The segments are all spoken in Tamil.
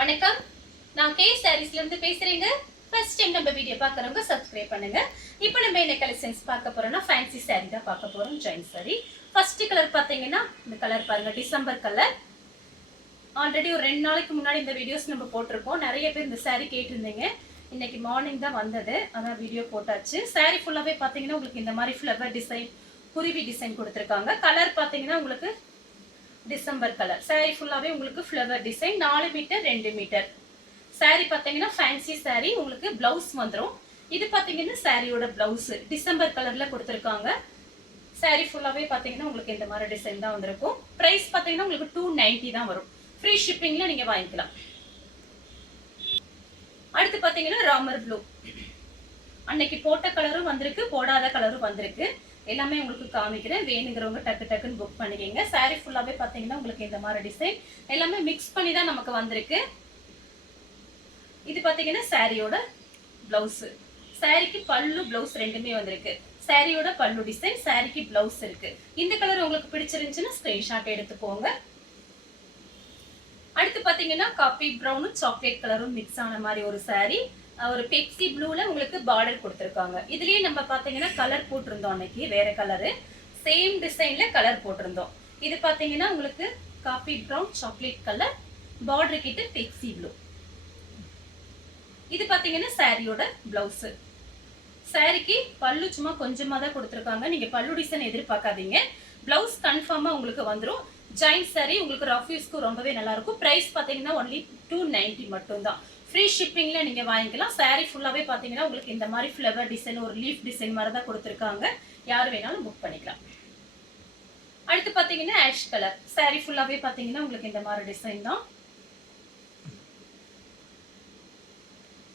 வணக்கம், நான் கே சாரீஸ்ல இருந்து பேசுறேங்க. ஃபர்ஸ்ட் டைம் நம்ம வீடியோ பார்க்குறவங்க சப்ஸ்கிரைப் பண்ணுங்க. இப்போ நம்ம என்ன கலெக்ஷன்ஸ் பார்க்க போறோம்னா ஃபேன்சி சாரீ தான் பார்க்க போறோம். ஜாயின் சாரீ. ஃபர்ஸ்ட் கலர் பார்த்தீங்கன்னா இந்த கலர் பாருங்க, டிசம்பர் கலர். ஆல்ரெடி ஒரு 2 நாளைக்கு முன்னாடி இந்த வீடியோஸ் நம்ம போட்டிருக்கோம். நிறைய பேர் இந்த சாரீ கேட்டிருந்தீங்க. இன்னைக்கு மார்னிங் தான் வந்தது, அதான் வீடியோ போட்டாச்சு. சாரீ ஃபுல்லாவே பார்த்தீங்கன்னா உங்களுக்கு இந்த மாதிரி ஃப்ளவர் டிசைன், குருவி டிசைன் கொடுத்துருக்காங்க. கலர் பார்த்தீங்கன்னா உங்களுக்கு டிசம்பர் கலர். சாரீ ஃபுல்லாவே உங்களுக்கு flower design, 4 metre 2 metre. Sari பார்த்தீங்கன்னா ஃபேன்சி சாரீ. உங்களுக்கு பிளவுஸ் வந்துடும். இது பார்த்தீங்கன்னா சாரியோட பிளவுஸ் டிசம்பர் கலர்ல கொடுத்துருக்காங்க. சாரீ ஃபுல்லாவே பார்த்தீங்கன்னா உங்களுக்கு இந்த மாதிரி டிசைன் தான் வந்திருக்கும். பிரைஸ் பார்த்தீங்கன்னா உங்களுக்கு 290 தான் வரும். ஃப்ரீ ஷிப்பிங்ல நீங்க வாங்கிக்கலாம். அடுத்து பார்த்தீங்கன்னா ராமர் ப்ளூ. அன்னைக்கு போட்ட கலரும் வந்திருக்கு, போடாத கலரும் வந்திருக்கு. எல்லாமே உங்களுக்கு காமிக்கிறேன். வேணுங்கிறவங்க டக்கு டக்குன்னு புக் பண்ணிக்கங்க. சாரீ ஃபுல்லாவே பார்த்தீங்கன்னா உங்களுக்கு இந்த மாதிரி டிசைன் எல்லாமே மிக்ஸ் பண்ணி தான் நமக்கு வந்திருக்கு. இது பார்த்தீங்கன்னா சாரியோட பிளவுஸ். சாரிக்கு பல்லு பிளவுஸ் ரெண்டுமே வந்திருக்கு. சாரியோட பல்லு டிசைன், சாரிக்கு பிளவுஸ் இருக்கு. இந்த கலர் உங்களுக்கு பிடிச்சிருந்துச்சுன்னா ஸ்கிரீன்ஷாட் எடுத்துக்கோங்க. அடுத்து பார்த்தீங்கன்னா காபி ப்ரௌனும் சாக்லேட் கலரும் மிக்ஸ் ஆன மாதிரி ஒரு சாரீ. ஒரு பெப்சி ப்ளூல உங்களுக்கு பார்டர் கொடுத்துருக்காங்க. இதுலயே நம்ம பாத்தீங்கன்னா கலர் போட்டிருந்தோம் அன்னைக்கு, வேற கலரு சேம் டிசைன்ல கலர் போட்டிருந்தோம். இது பாத்தீங்கன்னா உங்களுக்கு coffee brown chocolate colour, border கிட்ட பெப்சி ப்ளூ. இது பாத்தீங்கன்னா சாரியோட பிளவுஸ். சாரிக்கு பல்லு சும்மா கொஞ்சமா தான் கொடுத்துருக்காங்க. நீங்க பல்லு டிசைன் எதிர்பார்க்காதீங்க. பிளவுஸ் கன்ஃபார்மா உங்களுக்கு வந்துடும். ஜாயின் சாரி உங்களுக்கு ரஃப் யூஸ்க்கு ரொம்பவே நல்லா இருக்கும். பிரைஸ் பாத்தீங்கன்னா ஒன்லி 290 மட்டும் தான். ஃப்ரீ ஷிப்பிங்ல நீங்க வாங்கிக்கலாம். சாரீ ஃபுல்லாவே பாத்தீங்கன்னா உங்களுக்கு இந்த மாதிரி ஃப்ளவர் டிசைன், ஒரு லீஃப் டிசைன் மாதிரி தான் கொடுத்துருக்காங்க. யார் வேணாலும் புக் பண்ணிக்கலாம். அடுத்து பாத்தீங்கன்னா ஆஷ் கலர். சாரீ ஃபுல்லாவே பாத்தீங்கன்னா உங்களுக்கு இந்த மாதிரி டிசைன் தான்.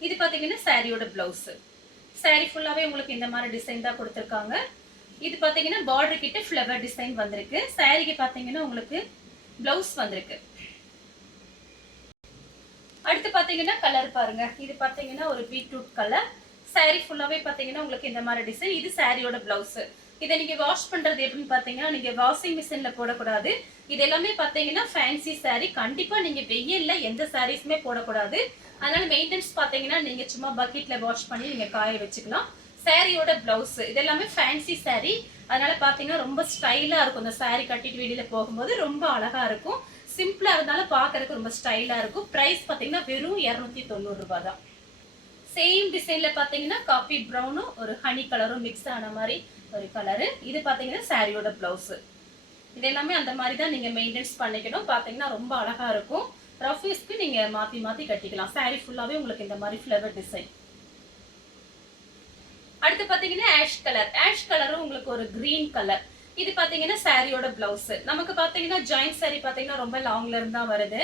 இது பாத்தீங்கன்னா சாரியோட பிளவுஸ். சாரீ ஃபுல்லாவே உங்களுக்கு இந்த மாதிரி டிசைன் தான் கொடுத்துருக்காங்க. இது பாத்தீங்கன்னா பார்டர் கிட்ட ஃப்ளவர் டிசைன் வந்திருக்கு. சாரீக்கு பாத்தீங்கன்னா உங்களுக்கு பிளவுஸ் வந்திருக்கு. அடுத்து பாத்தீங்கன்னா கலர் பாருங்க. இது பாத்தீங்கன்னா ஒரு பீட்ரூட் கலர். சாரீ ஃபுல்லாவே பாத்தீங்கன்னா உங்களுக்கு இந்த மாதிரி டிசைன். இது சாரியோட பிளவுஸ். இதை நீங்க வாஷ் பண்றது எப்படின்னு பாத்தீங்கன்னா நீங்க வாஷிங் மிஷின்ல போடக்கூடாது. இது எல்லாமே பாத்தீங்கன்னா ஃபேன்சி சாரீ. கண்டிப்பா நீங்க வெயில்ல எந்த சாரீஸுமே போடக்கூடாது. அதனால மெயின்டெனன்ஸ் பாத்தீங்கன்னா நீங்க சும்மா பக்கெட்ல வாஷ் பண்ணி நீங்க காய வச்சுக்கலாம். சாரியோட பிளவுஸ் இது எல்லாமே ஃபேன்சி சாரீ. அதனால பாத்தீங்கன்னா ரொம்ப ஸ்டைலா இருக்கும். இந்த சாரீ கட்டிட்டு வெளியில போகும்போது ரொம்ப அழகா இருக்கும். சிம்பிளா இருந்தாலும் பாக்குறதுக்கு ரொம்ப ஸ்டைலா இருக்கும். பிரைஸ் பாத்தீங்கன்னா வெறும் 290 ரூபாய் தான். சேம் டிசைன்ல பாத்தீங்கன்னா காபி ப்ரௌனும் ஒரு ஹனி கலரும் மிக்ஸ் ஆன மாதிரி ஒரு கலரு. இது பாத்தீங்கன்னா சாரியோட பிளவுஸ். இது எல்லாமே அந்த மாதிரி தான் நீங்க மெயின்டெனன்ஸ் பண்ணிக்கணும். பாத்தீங்கன்னா ரொம்ப அழகா இருக்கும். ரஃப் யூஸ்க்கு நீங்க மாத்தி மாத்தி கட்டிக்கலாம். சாரி ஃபுல்லாவே உங்களுக்கு இந்த மாதிரி ஃப்ளவர் டிசைன். அடுத்து பாத்தீங்கன்னா ஆஷ் கலர். ஆஷ் கலரும் உங்களுக்கு ஒரு கிரீன் கலர். இது பாத்தீங்கன்னா சாரியோட பிளவுஸ். நமக்கு பாத்தீங்கன்னா ஜாயின் சாரி பாத்தீங்கன்னா ரொம்ப லாங்ல இருந்தா வருது.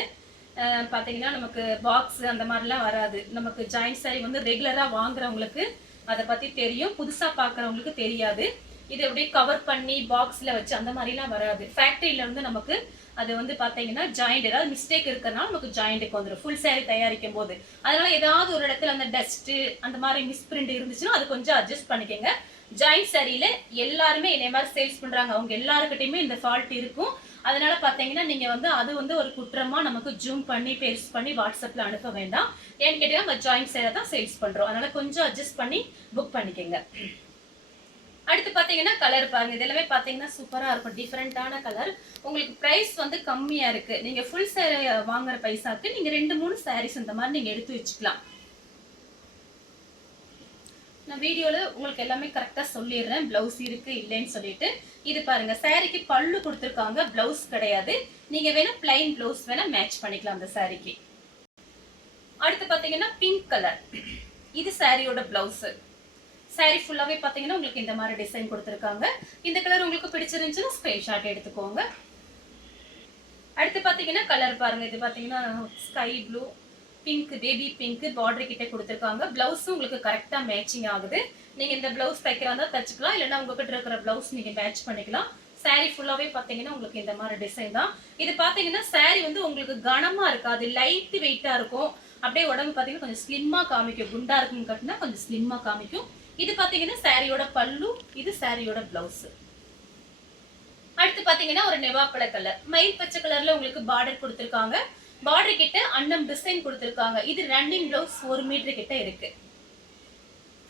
பாத்தீங்கன்னா நமக்கு பாக்ஸ் அந்த மாதிரிலாம் வராது. நமக்கு ஜாயின் சாரி வந்து ரெகுலரா வாங்குறவங்களுக்கு அதை பத்தி தெரியும். புதுசா பாக்குறவங்களுக்கு தெரியாது. இது அப்படியே கவர் பண்ணி பாக்ஸ்ல வச்சு அந்த மாதிரிலாம் வராது. ஃபேக்டரியில இருந்து நமக்கு அது வந்து பாத்தீங்கன்னா ஜாயிண்ட் ஏதாவது மிஸ்டேக் இருக்கிறதுனால நமக்கு ஜாயிண்ட்டுக்கு வந்துடும் ஃபுல் சாரி தயாரிக்கும் போது. அதனால ஏதாவது ஒரு இடத்துல அந்த டஸ்ட் அந்த மாதிரி மிஸ்பிரிண்ட் இருந்துச்சுன்னா அது கொஞ்சம் அட்ஜஸ்ட் பண்ணிக்கங்க. ஜாயின் சாரியில எல்லாருமே இதே மாதிரி சேல்ஸ் பண்றாங்க. அவங்க எல்லாருக்கிட்டையுமே இந்த ஃபால்ட் இருக்கும். அதனால பாத்தீங்கன்னா நீங்க வந்து அது வந்து ஒரு குற்றமா நமக்கு ஜூம் பண்ணி பெருசு பண்ணி வாட்ஸ்அப்ல அனுப்ப வேண்டாம். ஏன்னு கேட்டீங்கன்னா நம்ம ஜாயின் சாரி தான் சேல்ஸ் பண்றோம். அதனால கொஞ்சம் அட்ஜஸ்ட் பண்ணி புக் பண்ணிக்கங்க. அடுத்து பாத்தீங்கன்னா கலர் பாருங்க. இது எல்லாமே பாத்தீங்கன்னா சூப்பரா இருக்கும். டிஃபரெண்டான கலர். உங்களுக்கு பிரைஸ் வந்து கம்மியா இருக்கு. நீங்க ஃபுல் சாரி வாங்குற பைசாக்கு நீங்க 2-3 சாரீஸ் இந்த மாதிரி நீங்க எடுத்து வச்சுக்கலாம். நான் வீடியோல உங்களுக்கு எல்லாமே கரெக்டா சொல்லிடுறேன். பிளவுஸ் இருக்கு இல்லைன்னு சொல்லிட்டு. இது பாருங்க, சாரிக்கு பல்லு கொடுத்துருக்காங்க, பிளவுஸ் கிடையாது. நீங்க வேணா பிளைன் பிளவுஸ் வேணா மேட்ச் பண்ணிக்கலாம் அந்த சாரிக்கு. அடுத்து பாத்தீங்கன்னா பிங்க் கலர். இது சாரியோட பிளவுஸ். சாரி ஃபுல்லாவே பாத்தீங்கன்னா உங்களுக்கு இந்த மாதிரி டிசைன் கொடுத்துருக்காங்க. இந்த கலர் உங்களுக்கு பிடிச்சிருந்துச்சுன்னா ஸ்கிரீன்ஷாட் எடுத்துக்கோங்க. அடுத்து பாத்தீங்கன்னா கலர் பாருங்க. இது பாத்தீங்கன்னா sky blue, pink, baby pink border கிட்ட கொடுத்துருக்காங்க. பிளவுஸும் உங்களுக்கு கரெக்டா மேட்சிங் ஆகுது. நீங்க இந்த பிளவுஸ் தைக்கிறதா தச்சுக்கலாம், இல்லைன்னா உங்ககிட்ட இருக்கிற பிளவுஸ் நீங்க மேட்ச் பண்ணிக்கலாம். சாரி ஃபுல்லாவே பாத்தீங்கன்னா உங்களுக்கு இந்த மாதிரி டிசைன் தான். இது பாத்தீங்கன்னா சாரி வந்து உங்களுக்கு கனமா இருக்காது, லைட் வெயிட்டா இருக்கும். அப்படியே உடம்பு பாத்தீங்கன்னா கொஞ்சம் ஸ்லிம்மா காமிக்கும். குண்டா இருக்குன்னு கட்டினா கொஞ்சம் ஸ்லிம்மா காமிக்கும். இது பாத்தீங்கன்னா சாரியோட பல்லு, இது சாரியோட பிளவுஸ். அடுத்து பாத்தீங்கன்னா ஒரு நெவாப்பழ கலர், மயில் பச்சை கலர்ல உங்களுக்கு பார்டர் கொடுத்துருக்காங்க. பார்டர் கிட்ட அன்னம் டிசைன் கொடுத்துருக்காங்க. இது ரன்னிங் பிளவுஸ் 1 மீட்டர் கிட்ட இருக்கு.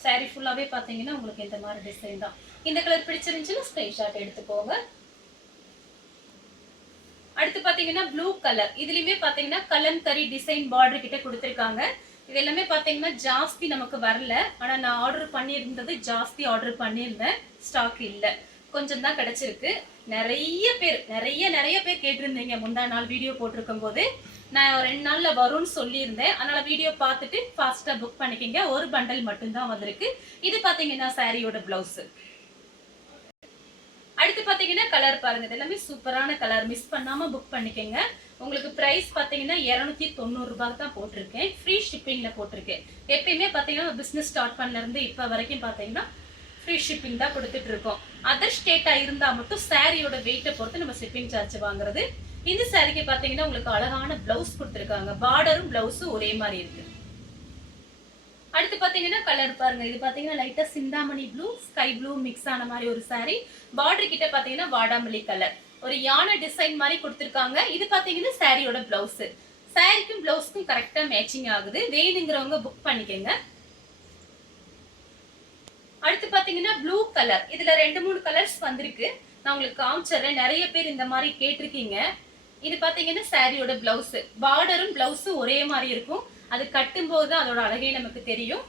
சாரி ஃபுல்லாவே பாத்தீங்கன்னா உங்களுக்கு இந்த மாதிரி டிசைன் தான். இந்த கலர் பிடிச்சிருந்துச்சுன்னா ஸ்கிரீன்ஷாட் எடுத்துக்கோங்க. அடுத்து பாத்தீங்கன்னா ப்ளூ கலர். இதுலயுமே பாத்தீங்கன்னா கலம்கரி டிசைன் பார்டர் கிட்ட கொடுத்துருக்காங்க. இது எல்லாமே பாத்தீங்கன்னா ஜாஸ்தி நமக்கு வரல. ஆனா நான் ஆர்டர் பண்ணியிருந்தது ஜாஸ்தி ஆர்டர் பண்ணியிருந்தேன். ஸ்டாக் இல்ல, கொஞ்சம் தான் கிடைச்சிருக்கு. நிறைய பேர் கேட்டிருந்தீங்க. முந்தா நாள் வீடியோ போட்டிருக்கும் போது நான் 2 நாள்ல வரும்னு சொல்லியிருந்தேன். அதனால வீடியோ பார்த்துட்டு ஃபாஸ்டா புக் பண்ணிக்கங்க. ஒரு பண்டல் மட்டும்தான் வந்திருக்கு. இது பாத்தீங்கன்னா சாரியோட பிளவுஸ். அடுத்து பாத்தீங்கன்னா கலர் பாருங்க. இது எல்லாமே சூப்பரான கலர். மிஸ் பண்ணாம புக் பண்ணிக்கங்க. உங்களுக்கு பிரைஸ் பாத்தீங்கன்னா 290 ரூபாய் தான் போட்டிருக்கேன். ஃப்ரீ ஷிப்பிங்ல போட்டிருக்கேன். எப்பயுமே பாத்தீங்கன்னா பிசினஸ் ஸ்டார்ட் பண்ணல இருந்து இப்ப வரைக்கும் பாத்தீங்கன்னா ஃப்ரீ ஷிப்பிங் தான் கொடுத்துட்டு இருக்கோம். அதர் ஸ்டேட்டா இருந்தா மட்டும் சாரியோட வெயிட்டை பொறுத்து நம்ம ஷிப்பிங் சார்ஜ் வாங்குறது. இந்த சாரிக்கு பாத்தீங்கன்னா உங்களுக்கு அழகான பிளவுஸ் கொடுத்துருக்காங்க. பார்டரும் பிளவுஸும் ஒரே மாதிரி இருக்கு. அடுத்து பாத்தீங்கன்னா கலர் பாருங்க. இது பாத்தீங்கன்னா லைட்டா Chintamani blue sky blue mix ஆன மாதிரி ஒரு சாரி. பார்டர் கிட்ட பாத்தீங்கன்னா வாடாமல்லி கலர் ஒரு யானை டிசைன் மாதிரி கொடுத்துருக்காங்க. இது பாத்தீங்கன்னா சாரியோட பிளவுஸ். சாரிக்கும் பிளவுஸ்க்கும் கரெக்டா மேட்சிங் ஆகுது. வேணுங்கிறவங்க புக் பண்ணிக்கங்க. அடுத்து பாத்தீங்கன்னா ப்ளூ கலர். இதுல 2-3 கலர்ஸ் வந்திருக்கு. நான் உங்களுக்கு காமிச்சிடுறேன். நிறைய பேர் இந்த மாதிரி கேட்டிருக்கீங்க. இது பாத்தீங்கன்னா சாரியோட பிளவுஸ். பார்டரும் பிளவுஸும் ஒரே மாதிரி இருக்கும். அது கட்டும் போது அதோட அழகே நமக்கு தெரியும்.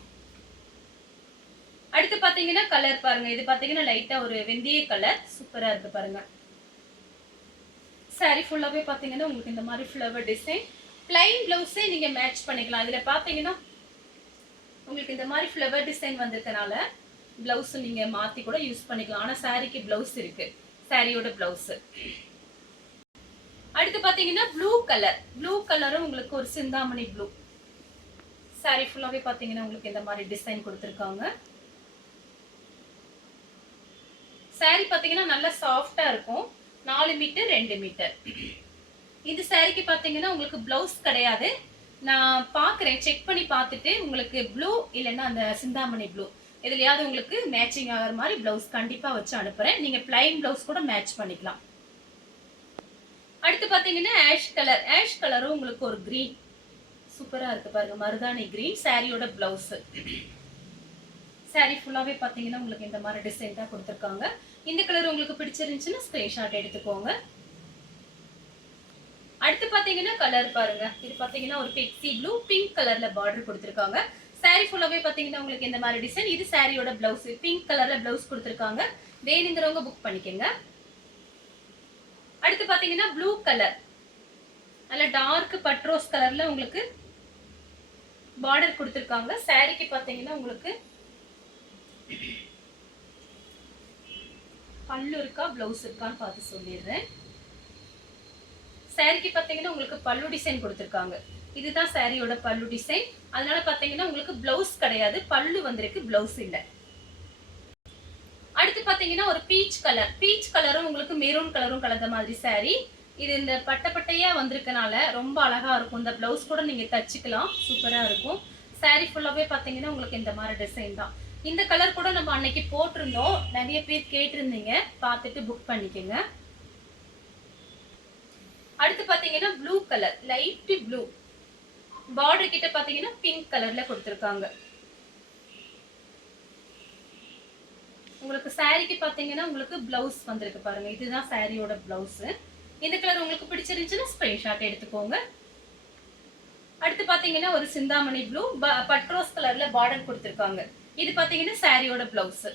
அடுத்து பாத்தீங்கன்னா கலர் பாருங்க. இது பாத்தீங்கன்னா லைட்டா ஒரு வெந்தய கலர். சூப்பரா இருக்கு பாருங்க. சாரி ஃபுல்லாவே பாத்தீங்கன்னா உங்களுக்கு இந்த மாதிரி ஃப்ளவர் டிசைன். பிளைன் பிளவுஸே நீங்க மேட்ச் பண்ணிக்கலாம். இதுல பாத்தீங்கன்னா உங்களுக்கு இந்த மாதிரி ஃப்ளவர் டிசைன் வந்திருக்கனால பிளவுஸ் நீங்க மாத்தி கூட யூஸ் பண்ணிக்கலாம். ஆனா சாரிக்கு பிளவுஸ் இருக்கு. சாரியோட பிளவுஸ். அடுத்து பாத்தீங்கன்னா ப்ளூ கலர். ப்ளூ கலரும் உங்களுக்கு ஒரு சிந்தாமணி ப்ளூ. சாரி ஃபுல்லாவே பாத்தீங்கன்னா உங்களுக்கு இந்த மாதிரி டிசைன் கொடுத்திருக்காங்க. சாரி பாத்தீங்கன்னா நல்லா சாஃப்டா இருக்கும். 4 மீட்டர் 2 மீட்டர். இந்த சாரிக்கு பாத்தீங்கன்னா உங்களுக்கு பிளவுஸ் கிடையாது. நான் பாக்குறேன், செக் பண்ணி பார்த்துட்டு உங்களுக்கு ப்ளூ இல்லைன்னா அந்த சிந்தாமணி ப்ளூ இதுலயாவது உங்களுக்கு மேட்சிங் ஆகிற மாதிரி பிளவுஸ் கண்டிப்பா வச்சு அனுப்புறேன். நீங்க பிளைன் பிளவுஸ் கூட மேட்ச் பண்ணிக்கலாம். அடுத்து பாத்தீங்கன்னா ஆஷ் கலர். ஆஷ் கலரும் உங்களுக்கு ஒரு கிரீன் சூப்பரா இருக்கு பாருங்க. மருதாணி கிரீன் சாரியோட பிளவுஸ். சாரி ஃபுல்லாவே பாத்தீங்கன்னா உங்களுக்கு இந்த மாதிரி டிசைன் தான் கொடுத்திருக்காங்க. இந்த கலர் உங்களுக்கு பிடிச்சிருந்துச்சுன்னா ஸ்கிரீன்ஷாட் எடுத்துக்கோங்க. அடுத்து பாத்தீங்கன்னா கலர் பாருங்க. இது பாத்தீங்கன்னா ஒரு பெப்சி ப்ளூ பிங்க் கலர்ல பார்டர் கொடுத்திருக்காங்க. சாரி ஃபுல்லாவே பாத்தீங்கன்னா உங்களுக்கு இந்த மாதிரி டிசைன். இது சாரியோட பிளவுஸ். பிங்க் கலர்ல பிளவுஸ் கொடுத்திருக்காங்க. வேணுங்கிறவங்க புக் பண்ணிக்கங்க. அடுத்து பாத்தீங்கன்னா ப்ளூ கலர். நல்ல டார்க் பட்ரோஸ் கலர்ல உங்களுக்கு பார்டர் கொடுத்திருக்காங்க. சாரிக்கு பாத்தீங்கன்னா உங்களுக்கு பல்லு இருக்கா பிளவுஸ் இருக்கான்னு பார்த்து சொல்லிடுறேன். சாரிக்கு பாத்தீங்கன்னா உங்களுக்கு பல்லு டிசைன் கொடுத்திருக்காங்க. இதுதான் சாரியோட பல்லு டிசைன். அதனால பாத்தீங்கன்னா உங்களுக்கு பிளவுஸ் கிடையாது. பல்லு வந்திருக்கு, பிளவுஸ் இல்ல. அடுத்து பாத்தீங்கன்னா ஒரு பீச் கலர். பீச் கலரும் உங்களுக்கு மெரூன் கலரும் கலந்த மாதிரி சாரி. இது இந்த பட்டையா வந்திருக்கனால ரொம்ப அழகா இருக்கும். இந்த பிளவுஸ் கூட நீங்க தச்சுக்கலாம். சூப்பரா இருக்கும். சாரி ஃபுல்லாவே பாத்தீங்கன்னா உங்களுக்கு இந்த மாதிரி டிசைன் தான். இந்த கலர் கூட நம்ம அன்னைக்கு போட்டிருந்தோம். நிறைய பேர் கேட்டிருந்தீங்க. பார்த்துட்டு புக் பண்ணிக்கோங்க. அடுத்து பாத்தீங்கன்னா blue colour. Light blue. Border கிட்ட பாத்தீங்கன்னா பிங்க் கலர்ல கொடுத்திருக்காங்க. உங்களுக்கு சாரிக்கு பாத்தீங்கன்னா உங்களுக்கு பிளவுஸ் வந்திருக்கு பாருங்க. இதுதான் சாரியோட பிளவுஸ். இந்த கலர் உங்களுக்கு பிடிச்சிருந்துச்சுன்னா ஸ்கிரீன்ஷாட் எடுத்துக்கோங்க. அடுத்து பாத்தீங்கன்னா ஒரு சிந்தாமணி ப்ளூ பட்ரோஸ் கலர்ல பார்டர் கொடுத்திருக்காங்க. இது பாத்தீங்கன்னா சாரியோட பிளவுஸ்.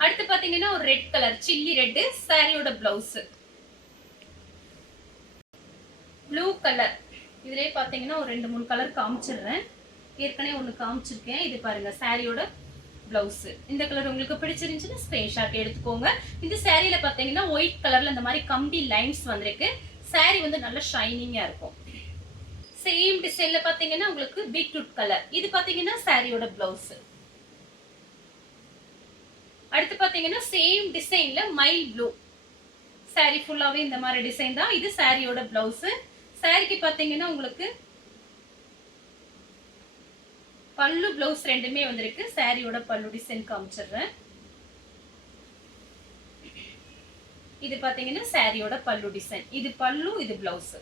அடுத்து பாத்தீங்கன்னா ஒரு ரெட் கலர் சில்லி ரெட் சாரியோட பிளவுஸ். Blue colour. இதுலயே பாத்தீங்கன்னா ஒரு 2-3 கலர் காமிச்சிடுறேன். ஏற்கனவே ஒண்ணு காமிச்சிருக்கேன். இது பாருங்க சாரியோட பிளவுஸ். இந்த கலர் உங்களுக்கு பிடிச்சிருந்துச்சுன்னா ஸ்கிரீன்ஷாட் எடுத்துக்கோங்க. இந்த சாரியில பாத்தீங்கன்னா ஒயிட் கலர்ல இந்த மாதிரி கம்பி லைன்ஸ் வந்திருக்கு. சாரி வந்து நல்ல ஷைனிங்கா இருக்கும். சேம் டிசைன்ல பாத்தீங்கன்னா உங்களுக்கு பீட்ரூட் கலர். இது பாத்தீங்கன்னா சாரியோட பிளவுஸ். அடுத்து பாத்தீங்கன்னா சேம் டிசைன்ல மைல் ப்ளூ. சாரி ஃபுல்லாவே இந்த மாதிரி டிசைன் தான். இது சாரியோட பிளவுஸ். சாரிக்கு பாத்தீங்கன்னா உங்களுக்கு பல்லு பிளவுஸ் ரெண்டுமே வந்திருக்கு. சாரியோட பல்லு டிசைன் காமிச்சிடுறேன். இது பாத்தீங்கன்னா சாரியோட பல்லு டிசைன். இது பல்லு, இது பிளவுஸ்.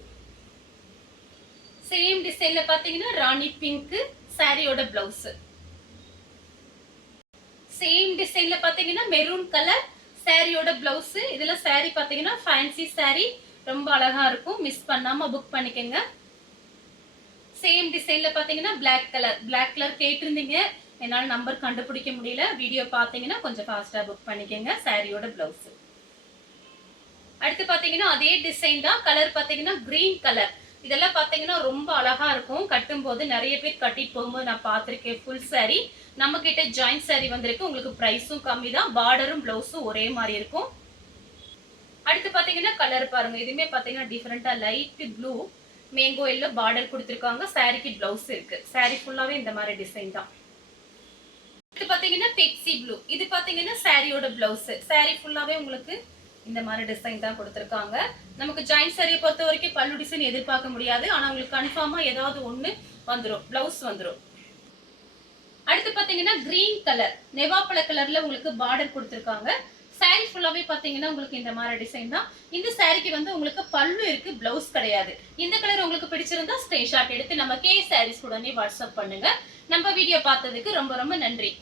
சேம் டிசைன்ல பாத்தீங்கன்னா ராணி பிங்க் சாரியோட பிளவுஸ். சேம் டிசைன்ல பாத்தீங்கன்னா மெரூன் கலர் சாரியோட பிளவுஸ். இதுல சாரி பாத்தீங்கன்னா ஃபேன்சி சாரி, ரொம்ப அழகா இருக்கும். மிஸ் பண்ணாம புக் பண்ணிக்கங்க. சேம் டிசைன்ல பாத்தீங்கன்னா பிளாக் கலர் கேட்டிருந்தீங்க, என்னால நம்பர் கண்டுபிடிக்க முடியல. வீடியோ பாத்தீங்கன்னா கொஞ்சம் ஃபாஸ்டா புக் பண்ணிக்கங்க. சாரியோட பிளவுஸ். அடுத்து பாத்தீங்கன்னா அதே டிசைன் தான். கலர் பாத்தீங்கன்னா கிரீன் கலர். இதெல்லாம் பாத்தீங்கன்னா ரொம்ப அழகா இருக்கும். கட்டும் போது நிறைய பேர் கட்டிட்டு போகும்போது நான் பார்த்திருக்கேன். ஃபுல் சாரி நம்ம கிட்ட ஜாயிண்ட் சாரி வந்திருக்கு. உங்களுக்கு பிரைஸும் கம்மி தான். பார்டரும் பிளவுஸும் ஒரே மாதிரி இருக்கும். அடுத்து பாத்தீங்கன்னா கலர் பாருங்க. இதுமே பாத்தீங்கன்னா டிஃபரெண்டா light blue mango yellow border கொடுத்திருக்காங்க. சாரிக்கு பிளவுஸ் இருக்கு. சாரி ஃபுல்லாவே இந்த மாதிரி டிசைன் தான். இது பாத்தீங்கன்னா பெப்சி ப்ளூ. இது பாத்தீங்கன்னா சாரியோட பிளவுஸ். சாரி ஃபுல்லாவே உங்களுக்கு இந்த மாதிரி டிசைன் தான் கொடுத்திருக்காங்க. நமக்கு ஜாயிண்ட் சாரியை பொறுத்த வரைக்கும் பல்லு டிசைன் எதிர்பார்க்க முடியாது. ஆனா உங்களுக்கு கன்ஃபார்மா ஏதாவது ஒண்ணு வந்துரும், பிளவுஸ் வந்துரும். அடுத்து பாத்தீங்கன்னா கிரீன் கலர் நெவாப்பழ கலர்ல உங்களுக்கு பார்டர் கொடுத்திருக்காங்க. சாரி ஃபுல்லாவே பாத்தீங்கன்னா உங்களுக்கு இந்த மாதிரி டிசைன் தான். இந்த சாரிக்கு வந்து உங்களுக்கு பல்லு இருக்கு, பிளவுஸ் கிடையாது. இந்த கலர் உங்களுக்கு பிடிச்சிருந்தா ஸ்கிரீன்ஷாட் எடுத்து நம்ம கே சாரீஸ் உடனே வாட்ஸ்அப் பண்ணுங்க. நம்ம வீடியோ பார்த்ததுக்கு ரொம்ப ரொம்ப நன்றி.